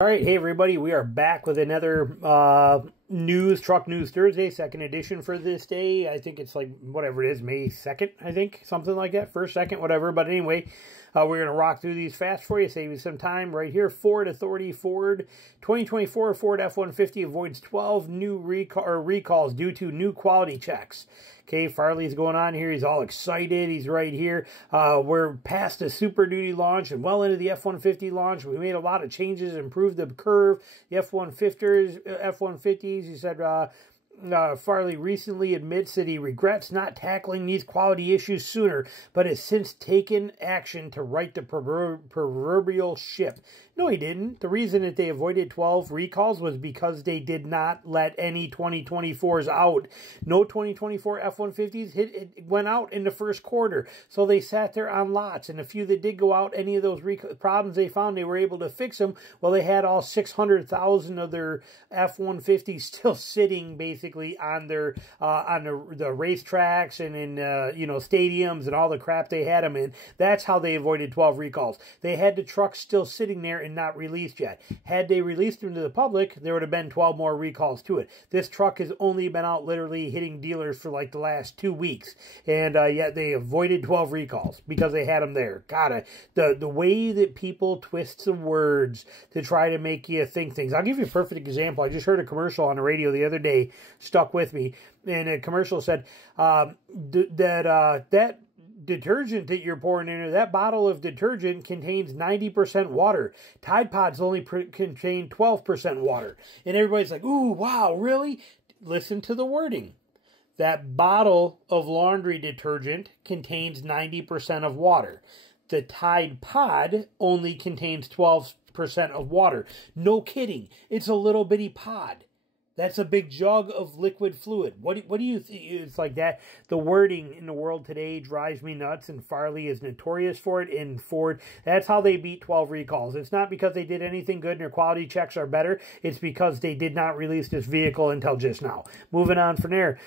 All right, hey everybody, we are back with another Truck News Thursday, second edition for this day. I think it's like, whatever it is, May 2nd, I think, something like that, first, second, whatever. But anyway, we're going to rock through these fast for you, save you some time. Right here, Ford Authority, Ford 2024 Ford F-150 avoids 12 new recalls due to new quality checks. Okay, Farley's going on here. He's all excited. He's right here. We're past the Super Duty launch and well into the F-150 launch. We made a lot of changes, improved the curve. The F-150s, he said, Farley recently admits that he regrets not tackling these quality issues sooner, but has since taken action to right the proverbial ship. No, he didn't. The reason that they avoided 12 recalls was because they did not let any 2024s out. No 2024 F-150s went out in the first quarter, so they sat there on lots. And the few that did go out, any of those problems they found, they were able to fix them. Well, they had all 600,000 of their F-150s still sitting basically on their on the racetracks and in stadiums and all the crap they had them in. That's how they avoided 12 recalls. They had the trucks still sitting there and not released yet. Had they released them to the public, there would have been 12 more recalls to it. This truck has only been out literally hitting dealers for like the last 2 weeks, and yet they avoided 12 recalls because they had them there. God, the way that people twist the words to try to make you think things. I'll give you a perfect example. I just heard a commercial on the radio the other day, stuck with me, and a commercial said that detergent that you're pouring in, that bottle of detergent contains 90% water. Tide Pods only contain 12% water. And everybody's like, ooh, wow, really? Listen to the wording. That bottle of laundry detergent contains 90% of water. The Tide Pod only contains 12% of water. No kidding. It's a little bitty pod. That's a big jug of liquid fluid. What do you think? It's like that. The wording in the world today drives me nuts, and Farley is notorious for it. And Ford, that's how they beat 12 recalls. It's not because they did anything good and their quality checks are better. It's because they did not release this vehicle until just now. Moving on from there.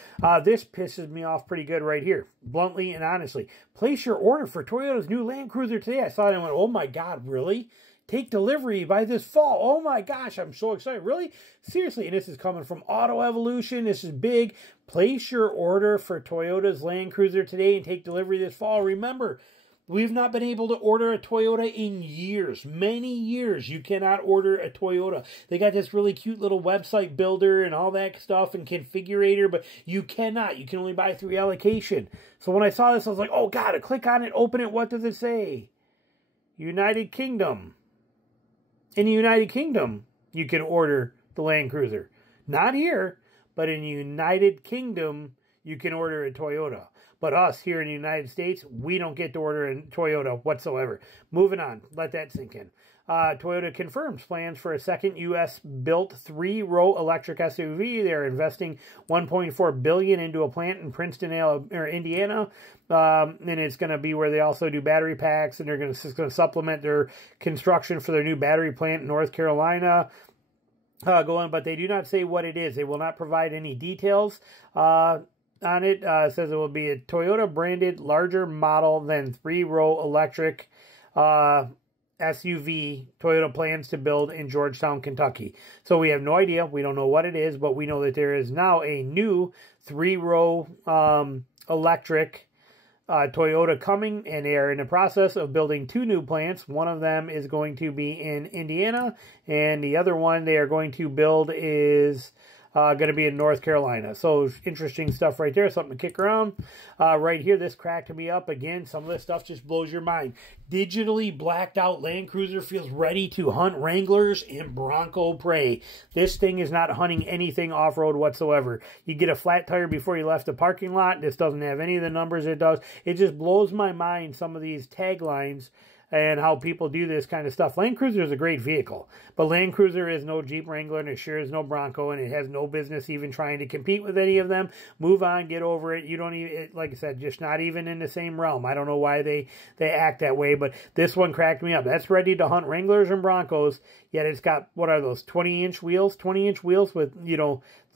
This pisses me off pretty good right here. Bluntly and honestly. Place your order for Toyota's new Land Cruiser today. I saw it and went, oh my God, really? Take delivery by this fall. Oh my gosh, I'm so excited. Really? Seriously, and this is coming from Auto Evolution. This is big. Place your order for Toyota's Land Cruiser today and take delivery this fall. Remember, we've not been able to order a Toyota in years. Many years. You cannot order a Toyota. They got this really cute little website builder and all that stuff and configurator, but you cannot. You can only buy through allocation. So when I saw this, I was like, oh God, I click on it, open it. What does it say? United Kingdom. In the United Kingdom, you can order the Land Cruiser. Not here, but in the United Kingdom, you can order a Toyota. But us here in the United States, we don't get to order a Toyota whatsoever. Moving on. Let that sink in. Toyota confirms plans for a second U.S.-built 3-row electric SUV. They're investing $1.4 billion into a plant in Princeton, Indiana. And it's going to be where they also do battery packs, and they're going to supplement their construction for their new battery plant in North Carolina. But they do not say what it is. They will not provide any details on it. It says it will be a Toyota-branded larger model than 3-row electric SUV Toyota plans to build in Georgetown, Kentucky. So we have no idea. We don't know what it is, but we know that there is now a new 3-row electric Toyota coming, and they are in the process of building 2 new plants. One of them is going to be in Indiana, and the other one they are going to build is going to be in North Carolina. So interesting stuff right there. Something to kick around. Right here, this cracked me up again. Some of this stuff just blows your mind. Digitally blacked out Land Cruiser feels ready to hunt Wranglers and Bronco prey. This thing is not hunting anything off-road whatsoever. You get a flat tire before you left the parking lot. This doesn't have any of the numbers it does. It just blows my mind, some of these taglines and how people do this kind of stuff. Land Cruiser is a great vehicle, but Land Cruiser is no Jeep Wrangler, and it sure is no Bronco, and it has no business even trying to compete with any of them. Move on, get over it. You don't even, like I said, just not even in the same realm. I don't know why they act that way, but this one cracked me up. That's ready to hunt Wranglers and Broncos, yet it's got, what are those, 20-inch wheels? 20-inch wheels with,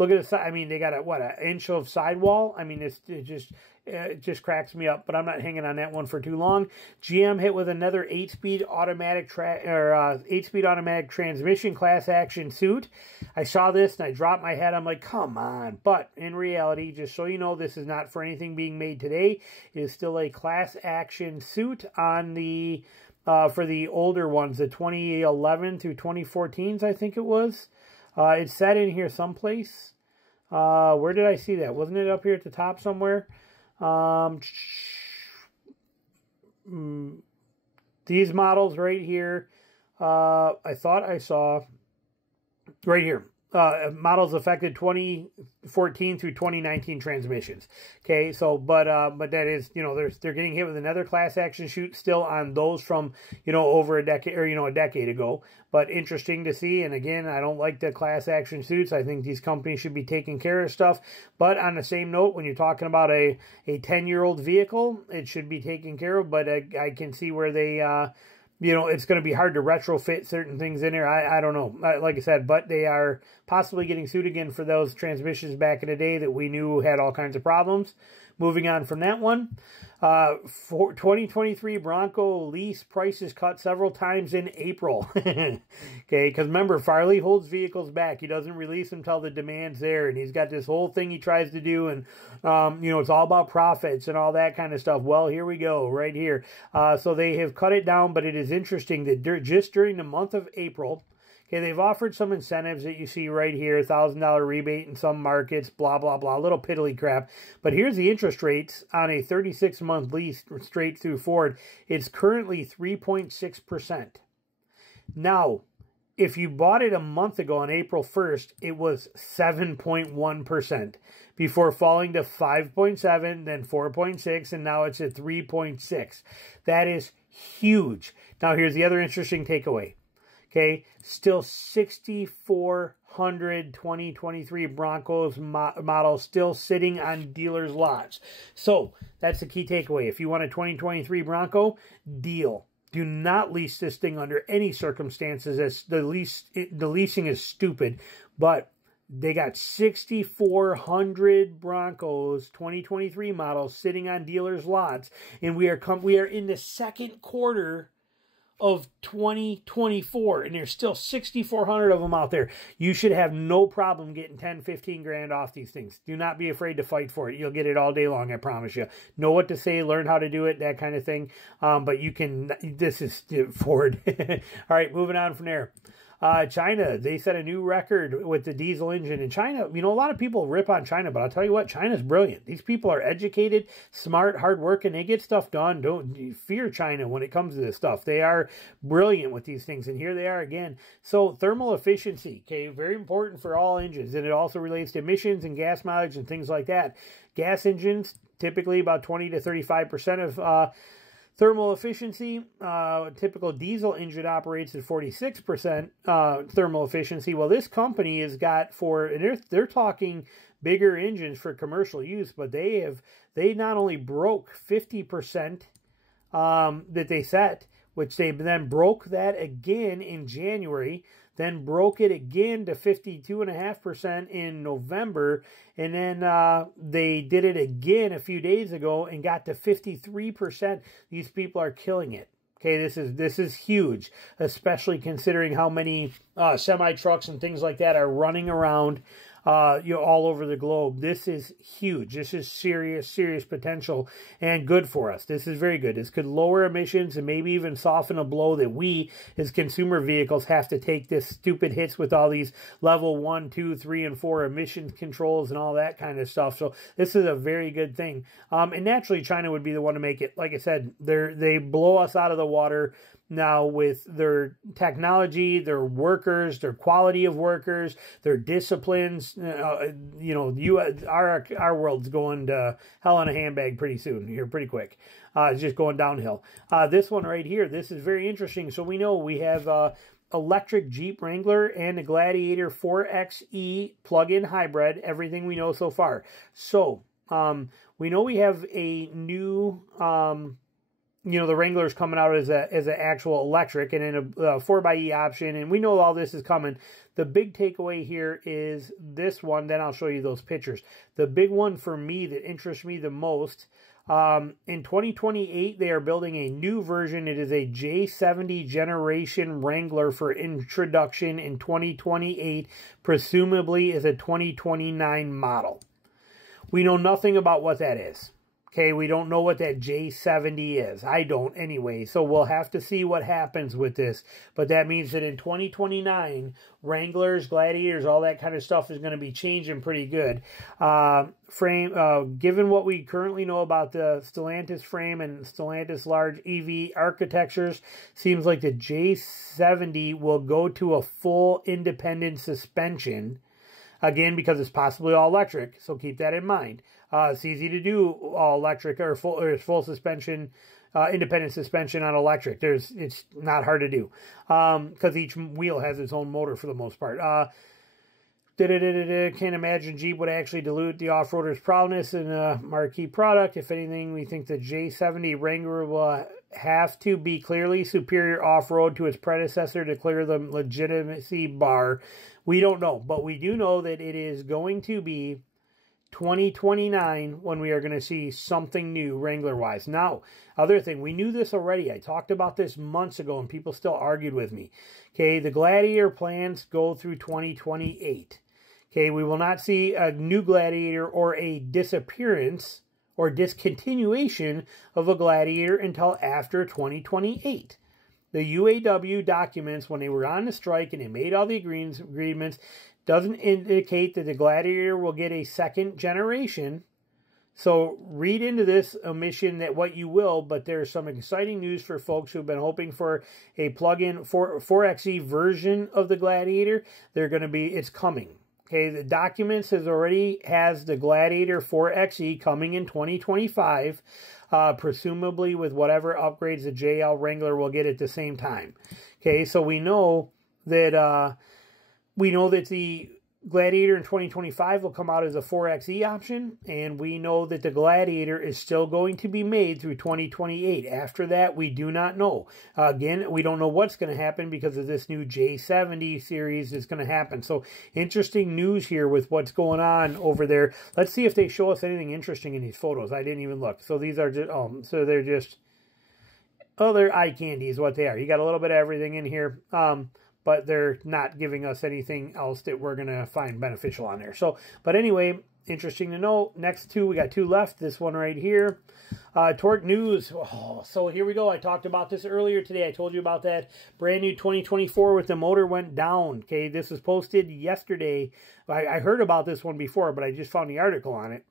Look at the side. I mean, they got an inch of sidewall. I mean, it just cracks me up, but I'm not hanging on that one for too long. GM hit with another 8-speed automatic 8-speed automatic transmission class action suit. I saw this and I dropped my head. I'm like, come on. But in reality, just so you know, this is not for anything being made today. It is still a class action suit on the for the older ones, the 2011 through 2014s, I think it was. It's set in here someplace. Where did I see that? Wasn't it up here at the top somewhere? These models right here, I thought I saw right here. Models affected 2014 through 2019 transmissions. Okay, so but that is, you know, they're getting hit with another class action shoot still on those from, you know, over a decade, or, you know, a decade ago. But interesting to see. And again, I don't like the class action suits. I think these companies should be taking care of stuff. But on the same note, when you're talking about a 10-year-old vehicle, it should be taken care of. But I can see where they you know, it's going to be hard to retrofit certain things in there. I don't know. Like I said, but they are possibly getting sued again for those transmissions back in the day that we knew had all kinds of problems. Moving on from that one, for 2023 Bronco lease prices cut several times in April. Okay, because remember, Farley holds vehicles back. He doesn't release them until the demand's there, and he's got this whole thing he tries to do, and you know, it's all about profits and all that kind of stuff. Well, here we go, right here. So they have cut it down, but it is interesting that just during the month of April, okay, they've offered some incentives that you see right here, $1,000 rebate in some markets, blah, blah, blah, little piddly crap. But here's the interest rates on a 36-month lease straight through Ford. It's currently 3.6%. Now, if you bought it a month ago on April 1st, it was 7.1% before falling to 5.7, then 4.6, and now it's at 3.6. That is huge. Now, here's the other interesting takeaway. Okay, still 6,400 2023 Broncos models still sitting on dealers' lots. So that's the key takeaway. If you want a 2023 Bronco, deal. Do not lease this thing under any circumstances. As the leasing is stupid, but they got 6,400 Broncos 2023 models sitting on dealers' lots, and we are in the second quarter of 2024, and there's still 6,400 of them out there. You should have no problem getting 10, 15 grand off these things. Do not be afraid to fight for it. You'll get it all day long, I promise you. Know what to say, learn how to do it, that kind of thing. But you can, this is Ford. All right, moving on from there. China, they set a new record with the diesel engine. In China, you know, a lot of people rip on China, but I'll tell you what, China's brilliant. These people are educated, smart, hardworking. They get stuff done. Don't fear China when it comes to this stuff. They are brilliant with these things, and here they are again. So thermal efficiency, okay, very important for all engines, and it also relates to emissions and gas mileage and things like that. Gas engines, typically about 20 to 35% of thermal efficiency. Typical diesel engine operates at 46% thermal efficiency. Well, this company has got and they're talking bigger engines for commercial use, but they not only broke 50% that they set, which they then broke that again in January, then broke it again to 52.5% in November, and then they did it again a few days ago and got to 53%. These people are killing it. Okay, this is huge, especially considering how many semi-trucks and things like that are running around you know, all over the globe. This is huge. This is serious potential and good for us. This is very good. This could lower emissions and maybe even soften a blow that we, as consumer vehicles, have to take this stupid hits with all these level 1, 2, 3, and 4 emission controls and all that kind of stuff. So this is a very good thing. And naturally, China would be the one to make it. Like I said, they blow us out of the water now with their technology, their workers, their quality of workers, their disciplines. You know, our world's going to hell in a handbag pretty soon, here pretty quick. It's just going downhill. This one right here, this is very interesting. So we know we have electric Jeep Wrangler and a Gladiator 4xe plug-in hybrid, everything we know so far. So we know we have a new you know, the Wrangler's coming out as an actual electric and in a 4xe option, and we know all this is coming. The big takeaway here is this one, then I'll show you those pictures. The big one for me that interests me the most, in 2028, they are building a new version. It is a J70 generation Wrangler for introduction in 2028, presumably is a 2029 model. We know nothing about what that is. Okay, we don't know what that J70 is. I don't anyway, so we'll have to see what happens with this. But that means that in 2029, Wranglers, Gladiators, all that kind of stuff is going to be changing pretty good. Given what we currently know about the Stellantis frame and Stellantis large EV architectures, seems like the J70 will go to a full independent suspension. Again, because it's possibly all electric, so keep that in mind. It's easy to do all electric or full suspension, independent suspension on electric. It's not hard to do because each wheel has its own motor for the most part. Can't imagine Jeep would actually dilute the off-roader's prowess in a marquee product. If anything, we think the J70 Wrangler will have to be clearly superior off-road to its predecessor to clear the legitimacy bar. We don't know, but we do know that it is going to be 2029 when we are going to see something new Wrangler-wise. Now, other thing, we knew this already. I talked about this months ago, and people still argued with me. Okay, the Gladiator plans go through 2028. Okay, we will not see a new Gladiator or a disappearance or discontinuation of a Gladiator until after 2028. The UAW documents, when they were on the strike and they made all the agreements, doesn't indicate that the Gladiator will get a second generation. So read into this omission that what you will, but there's some exciting news for folks who've been hoping for a plug-in 4xe version of the Gladiator. It's coming. Okay, the documents has the Gladiator 4xe coming in 2025, presumably with whatever upgrades the JL Wrangler will get at the same time. Okay, so we know that the Gladiator in 2025 will come out as a 4xe option, and we know that the Gladiator is still going to be made through 2028. After that, we do not know. Again, we don't know what's going to happen because of this new J70 series that's going to happen. So, interesting news here with what's going on over there. Let's see if they show us anything interesting in these photos. I didn't even look. So, these are just, they're eye candy is what they are. You got a little bit of everything in here. But they're not giving us anything else that we're going to find beneficial on there. So, but anyway, interesting to know. Next two, we got two left. This one right here. Torque news. Oh, so here we go. I talked about this earlier today. I told you about that brand new 2024 with the motor went down. Okay, this was posted yesterday. I heard about this one before, but I just found the article on it.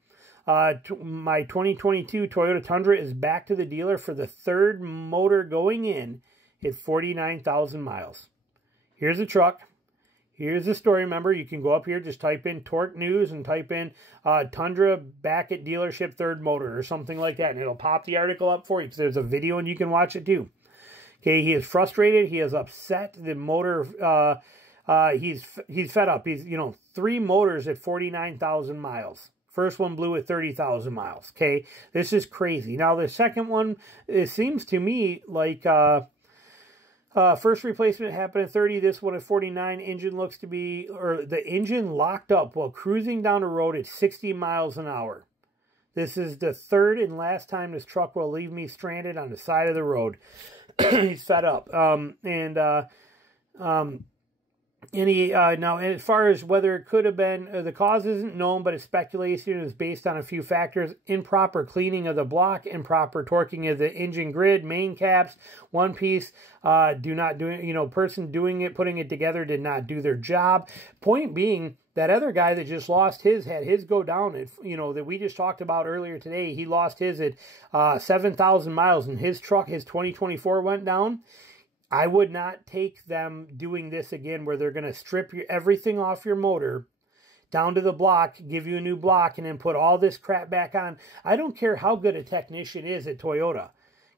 My 2022 Toyota Tundra is back to the dealer for the third motor going in at 49,000 miles. Here's the truck. Here's the story. Remember, you can go up here, just type in Torque News and type in Tundra back at dealership third motor or something like that. And it'll pop the article up for you because there's a video and you can watch it too. Okay, he is frustrated. He is upset. The motor, he's fed up. He's, 3 motors at 49,000 miles. First one blew at 30,000 miles. Okay, this is crazy. Now, the second one, it seems to me like... first replacement happened at 30, this one at 49. Engine looks to be, or the engine locked up while cruising down the road at 60 miles an hour. This is the third and last time this truck will leave me stranded on the side of the road. He's fed up. Now, as far as whether it could have been, the cause isn't known, but it's speculation. Is based on a few factors: improper cleaning of the block, improper torquing of the engine grid, main caps, one piece. Person doing it, putting it together, did not do their job. Point being, that other guy that just lost his had his go down at, that we just talked about earlier today. He lost his at 7,000 miles, and his truck, his 2024, went down. I would not take them doing this again where they're going to strip everything off your motor down to the block, give you a new block, and then put all this crap back on. I don't care how good a technician is at Toyota.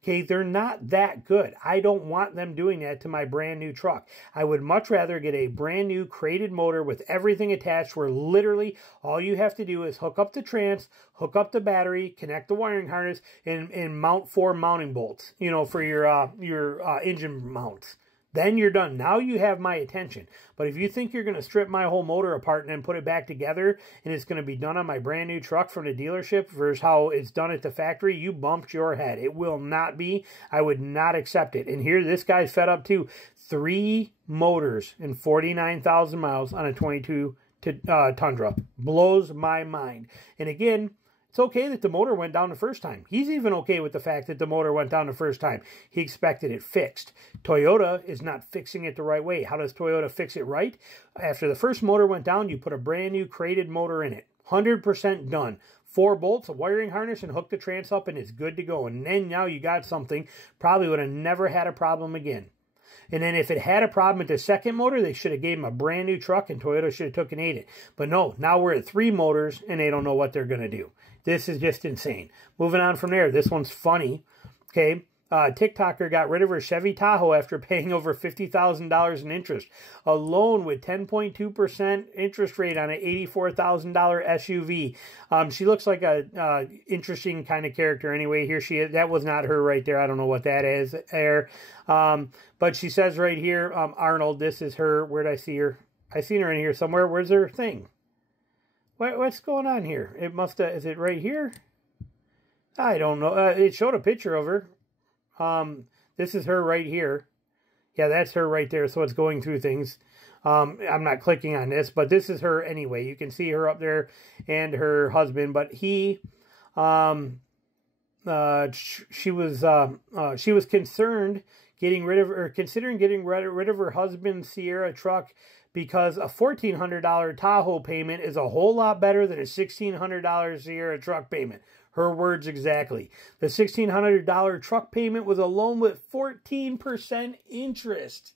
Okay, they're not that good. I don't want them doing that to my brand new truck. I would much rather get a brand new crated motor with everything attached where literally all you have to do is hook up the trans, hook up the battery, connect the wiring harness, and mount 4 mounting bolts, you know, for your engine mounts. Then you're done. Now you have my attention. But if you think you're going to strip my whole motor apart and then put it back together and it's going to be done on my brand new truck from the dealership versus how it's done at the factory, you bumped your head. It will not be. I would not accept it. And here, this guy's fed up too. 3 motors and 49,000 miles on a 22 Tundra. Blows my mind. And again, it's okay that the motor went down the first time. He's even okay with the fact that the motor went down the first time. He expected it fixed. Toyota is not fixing it the right way. How does Toyota fix it right? After the first motor went down, you put a brand new crated motor in it. 100% done. 4 bolts, a wiring harness, and hook the trans up, and it's good to go. And then now you got something. Probably would have never had a problem again. And then if it had a problem with the second motor, they should have gave him a brand new truck and Toyota should have took and ate it. But no, now we're at 3 motors and they don't know what they're going to do. This is just insane. Moving on from there, this one's funny. Okay, TikToker got rid of her Chevy Tahoe after paying over $50,000 in interest. A loan with 10.2% interest rate on an $84,000 SUV. She looks like a interesting kind of character anyway. Here she is. That was not her right there. I don't know what that is there. But she says right here, Arnold, this is her. Where'd I see her? I seen her in here somewhere. Where's her thing? What's going on here? It must have, is it right here? I don't know. It showed a picture of her. This is her right here. Yeah, that's her right there. So it's going through things. I'm not clicking on this, but this is her anyway. You can see her up there and her husband, but he, she was concerned getting rid of, or considering getting rid of her husband's Sierra truck because a $1,400 Tahoe payment is a whole lot better than a $1,600 Sierra truck payment. Her words exactly. The $1,600 truck payment was a loan with 14% interest.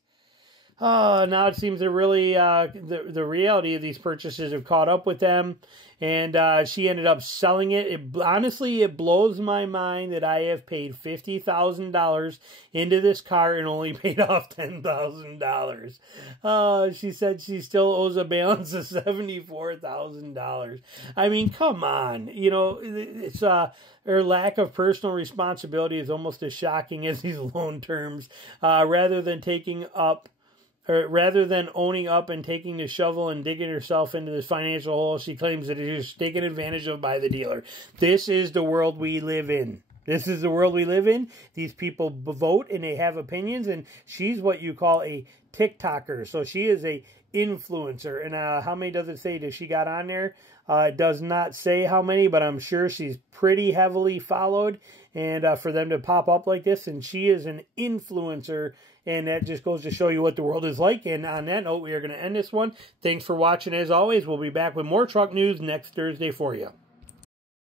Now it seems that really the reality of these purchases have caught up with them, and she ended up selling it. Honestly, it blows my mind that I have paid $50,000 into this car and only paid off $10,000. She said she still owes a balance of $74,000. I mean, come on. You know, it's her lack of personal responsibility is almost as shocking as these loan terms. Rather than owning up and taking the shovel and digging herself into this financial hole, she claims that it is taken advantage of by the dealer. This is the world we live in. This is the world we live in. These people vote and they have opinions, and she's what you call a TikToker. So she is a influencer. And how many does it say that she got on there? It does not say how many, but I'm sure she's pretty heavily followed. And for them to pop up like this, and she is an influencer, and that just goes to show you what the world is like. And on that note, we are going to end this one. Thanks for watching as always. We'll be back with more truck news next Thursday for you.